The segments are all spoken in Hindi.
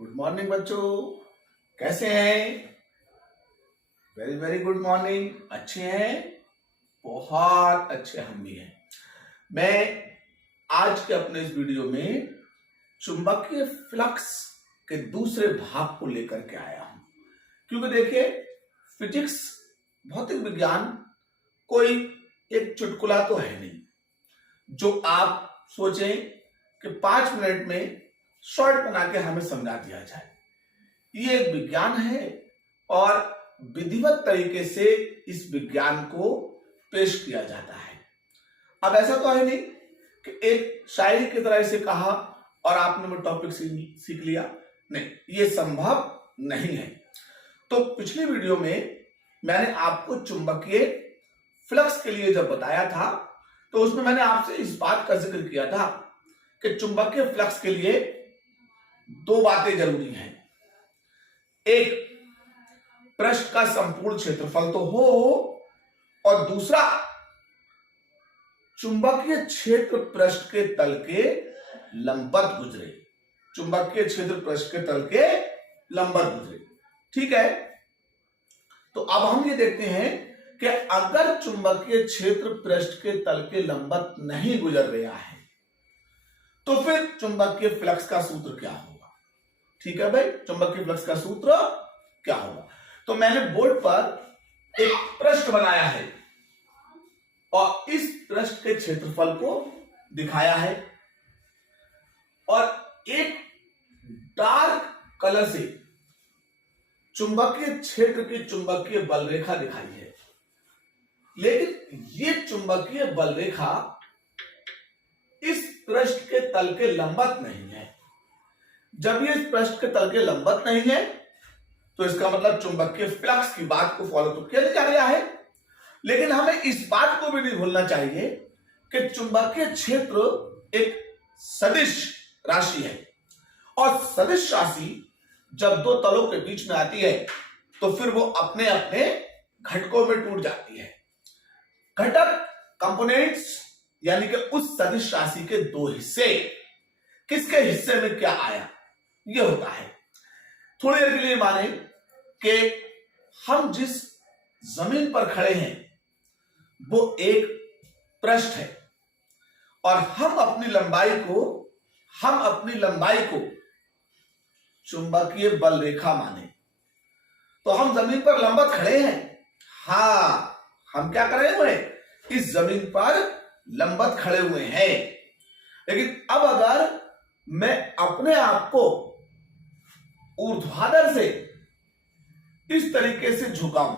गुड मॉर्निंग बच्चों, कैसे हैं? Very very good morning. अच्छे हैं? बहुत अच्छे हम भी हैं। मैं आज के अपने इस वीडियो में चुंबकीय फ्लक्स के दूसरे भाग को लेकर के आया हूं, क्योंकि देखिए फिजिक्स, भौतिक विज्ञान कोई एक चुटकुला तो है नहीं जो आप सोचें कि 5 मिनट में शॉर्ट बना के हमें समझा दिया जाए। ये एक विज्ञान है और विधिवत तरीके से इस विज्ञान को पेश किया जाता है। अब ऐसा तो है नहीं कि एक शायरी की तरह इसे कहा और आपने वो टॉपिक सीख लिया, नहीं, ये संभव नहीं है। तो पिछली वीडियो में मैंने आपको चुंबकीय फ्लक्स के लिए जब बताया था तो उसमें मैंने आपसे इस बात का जिक्र किया था कि चुंबकीय फ्लक्स के लिए 2 बातें जरूरी हैं। एक, पृष्ठ का संपूर्ण क्षेत्रफल तो हो, और दूसरा, चुंबकीय क्षेत्र पृष्ठ के तल के लंबवत गुजरे। चुंबकीय क्षेत्र पृष्ठ के तल के लंबवत गुजरे, ठीक है। तो अब हम ये देखते हैं कि अगर चुंबकीय क्षेत्र पृष्ठ के तल के लंबवत नहीं गुजर रहा है तो फिर चुंबकीय फ्लक्स का सूत्र क्या होगा। ठीक है भाई, चुंबकीय फ्लक्स का सूत्र क्या होगा। तो मैंने बोर्ड पर एक पृष्ठ बनाया है और इस पृष्ठ के क्षेत्रफल को दिखाया है और एक डार्क कलर से चुंबकीय क्षेत्र की चुंबकीय बल रेखा दिखाई है। लेकिन ये चुंबकीय बल रेखा इस पृष्ठ के तल के लंबवत नहीं है। जब ये इस पृष्ठ के तल के लंबवत नहीं है तो इसका मतलब चुंबकीय फ्लक्स की बात को फॉलो तो किया जा रहा है। लेकिन हमें इस बात को भी नहीं भूलना चाहिए कि चुंबकीय क्षेत्र एक सदिश राशि है और सदिश राशि जब 2 तलों के बीच में आती है तो फिर वो अपने अपने घटकों में टूट जाती है। घटक, कंपोनेंट्स, यानी कि उस सदिश राशि के 2 हिस्से, किसके हिस्से में क्या आया, ये होता है। थोड़ी देर के लिए माने कि हम जिस जमीन पर खड़े हैं वो एक पृष्ठ है और हम अपनी लंबाई को चुंबकीय बल रेखा माने तो हम जमीन पर लंबवत खड़े हैं। हाँ, हम क्या कर रहे हुए, इस जमीन पर लंबवत खड़े हुए हैं। लेकिन अब अगर मैं अपने आप को ऊर्ध्वाधर से इस तरीके से झुकाऊं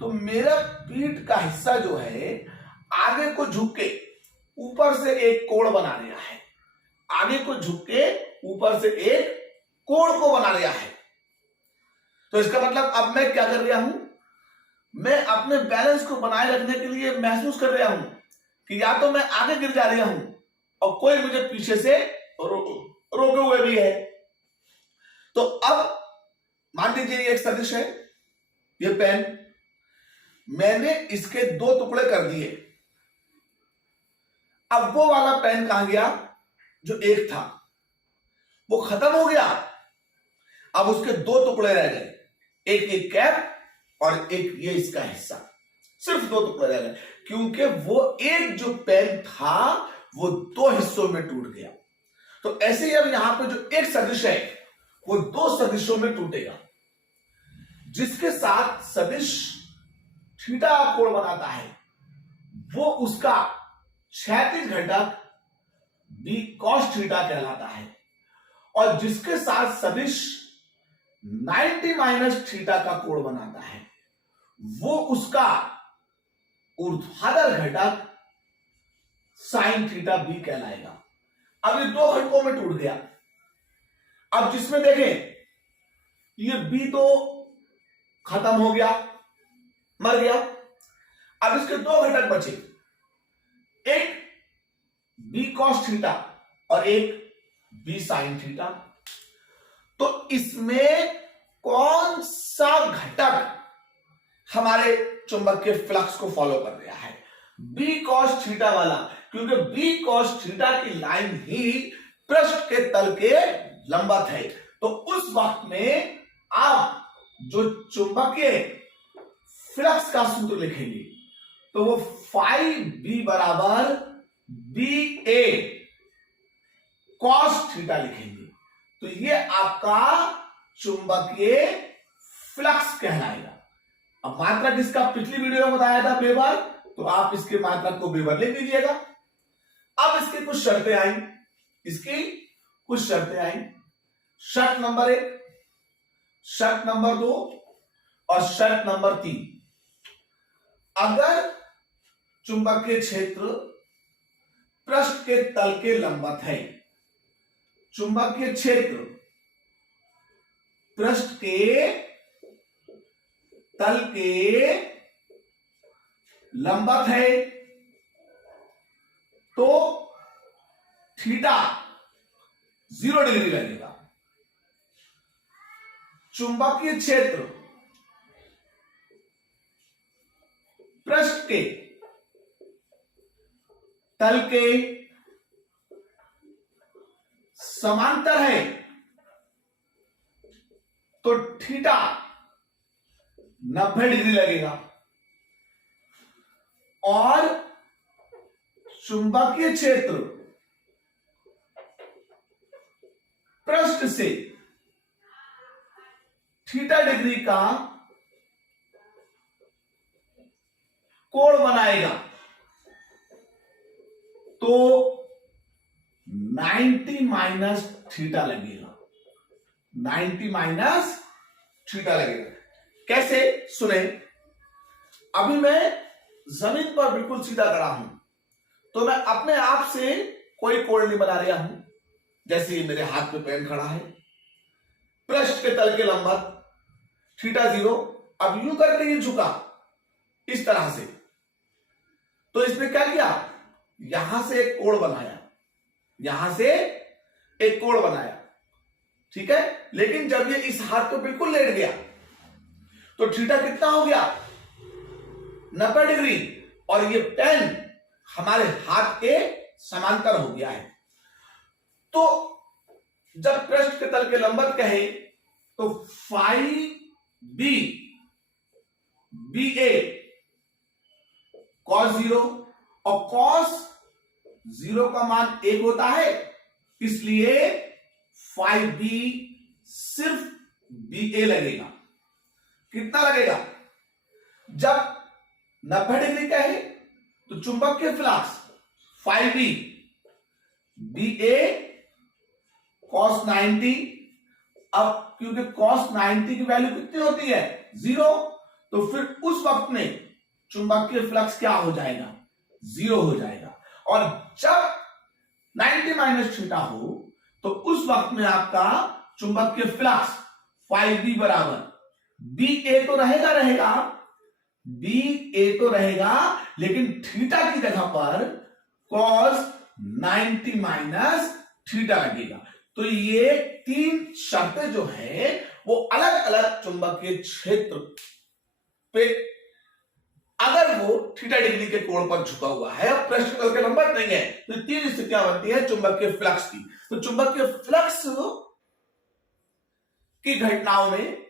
तो मेरा पीठ का हिस्सा जो है आगे को झुक के ऊपर से एक कोण बना रहा है, तो इसका मतलब अब मैं क्या कर रहा हूं, मैं अपने बैलेंस को बनाए रखने के लिए महसूस कर रहा हूं कि या तो मैं आगे गिर जा रहा हूं और कोई मुझे पीछे से रोके हुए भी है। तो अब मान लीजिए ये एक सदिश है, ये पेन, मैंने इसके 2 टुकड़े कर दिए। अब वो वाला पेन कहां गया जो एक था, वो खत्म हो गया। अब उसके 2 टुकड़े रह गए, एक ये कैप और एक ये इसका हिस्सा, सिर्फ 2 टुकड़े रह गए, क्योंकि वो एक जो पेन था वो 2 हिस्सों में टूट गया। तो ऐसे ही अब यहां पे जो एक सदिश है वो 2 सदिशों में टूटेगा, जिसके साथ सदिश थीटा कोण बनाता है वो उसका क्षैतिज घटक b cos थीटा कहलाता है, और जिसके साथ सदिश 90 माइनस थीटा का कोण बनाता है वो उसका ऊर्ध्वाधर घटक साइन थीटा b कहलाएगा। अब ये 2 घटकों में टूट गया। अब जिसमें देखें ये b तो खत्म हो गया, मर गया। अब इसके 2 घटक बचे, एक b cos थीटा और एक b sin थीटा। तो इसमें कौन सा घटक हमारे चुंबकीय फ्लक्स को फॉलो कर रहा है? b cos थीटा वाला, क्योंकि b cos थीटा की लाइन ही पृष्ठ के तल के लंबवत है, तो उस वक्त में आप जो चुंबकीय फ्लक्स का सूत्र लिखेंगे तो वो फाई बी बराबर बी ए कॉस थीटा लिखेंगे। तो ये आपका चुंबकीय फ्लक्स कहलाएगा। अब मात्रक इसका पिछली वीडियो में बताया था वेबर, तो आप इसके मात्रक को वेबर लिख दीजिएगा। अब इसकी कुछ शर्तें आई, शर्त नंबर 1, शर्त नंबर 2 और शर्त नंबर 3। अगर चुंबकीय क्षेत्र पृष्ठ के तल के लंबवत है, चुंबकीय क्षेत्र पृष्ठ के तल के लंबवत है, तो थीटा 0 डिग्री लगेगा। चुंबकीय क्षेत्र पृष्ठ के तल के समांतर है, तो थीटा 90 डिग्री लगेगा। और चुंबकीय क्षेत्र पृष्ठ से थीटा डिग्री का कोण बनाएगा, तो 90 माइनस थीटा लगेगा, 90 माइनस थीटा लगेगा। कैसे? सुने, अभी मैं जमीन पर बिल्कुल सीधा खड़ा हूं, तो मैं अपने आप से कोई कोण नहीं बना रहा हूं। जैसे ये मेरे हाथ में पेन खड़ा है, पृष्ठ के तल के लंबवत, थीटा 0। अब यूं करके ये झुका इस तरह से, तो इसने क्या किया, यहां से एक कोण बनाया, यहां से एक कोण बनाया, ठीक है। लेकिन जब ये इस हाथ पे बिल्कुल लेट गया, तो थीटा कितना हो गया, 90 डिग्री, और ये पेन हमारे हाथ के समांतर हो गया है। तो जब पृष्ठ के तल के लंबवत कहे, तो फाई बी बी ए कॉस 0, और कॉस 0 का मान 1 होता है, इसलिए फाई बी सिर्फ बी ए लगेगा। कितना लगेगा? जब 90 डिग्री का है, तो चुंबकीय फ्लक्स फाई बी बी ए कॉस 90। अब क्योंकि कॉस 90 की वैल्यू कितनी होती है, 0, तो फिर उस वक्त में चुंबकीय फ्लक्स क्या हो जाएगा, 0 हो जाएगा। और जब 90 माइनस थीटा हो, तो उस वक्त में आपका चुंबकीय फ्लक्स फाई बी बराबर बी ए तो रहेगा, बी ए तो रहेगा, लेकिन थीटा की जगह पर कॉस 90 माइनस थीटा लगेगा। तो ये 3 शर्तें जो है वो अलग अलग चुंबकीय क्षेत्र पे, अगर वो थीटा डिग्री के कोण पर झुका हुआ है, पृष्ठ तल के लंबवत नहीं है, तो 3 स्थितियां बनती है चुंबकीय फ्लक्स की। तो चुंबकीय फ्लक्स की घटनाओं में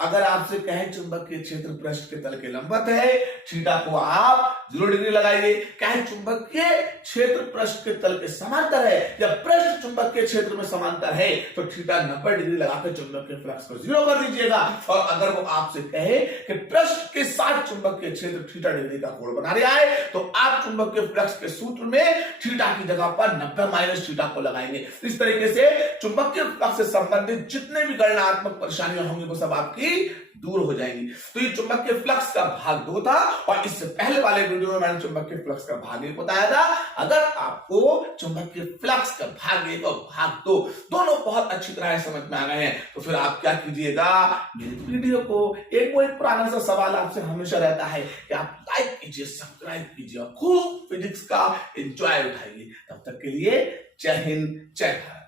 अगर आपसे कहें चुंबकीय क्षेत्र पृष्ठ के तल के लंबवत है, थीटा को आप 0 डिग्री लगाइए। कहें चुंबकीय क्षेत्र पृष्ठ के तल के समांतर है, या पृष्ठ चुंबकीय क्षेत्र में समांतर है, तो थीटा 90 डिग्री लगाकर चुंबकीय फ्लक्स को 0 कर दीजिएगा। और अगर वो आपसे कहे कि पृष्ठ के साथ चुंबकीय क्षेत्र थीटा डिग्री का कोण बना रहा है, तो आप चुंबकीय फ्लक्स के सूत्र में थीटा की जगह पर 90 माइनस थीटा को लगाएंगे। इस तरीके से चुंबकीय फ्लक्स से संबंधित जितने भी गणनात्मक परेशानियां होंगी वो सब आपकी दूर हो जाएंगी। तो ये चुंबकीय फ्लक्स का भाग 2 था, और इससे पहले वाले वीडियो में मैंने चुंबकीय फ्लक्स का भाग 1 बताया था। अगर आपको चुंबकीय फ्लक्स का भाग 1 और भाग 2 दोनों बहुत अच्छी तरह समझ में आ गए हैं, तो फिर आप क्या कीजिएगा, मेरी वीडियो को एक पुराना सा सवाल आपसे हमेशा रहता है कि आप लाइक कीजिए, सब्सक्राइब कीजिए, खूब फिजिक्स का एंजॉय उठाइए। तब तक के लिए जय हिंद, जय भारत।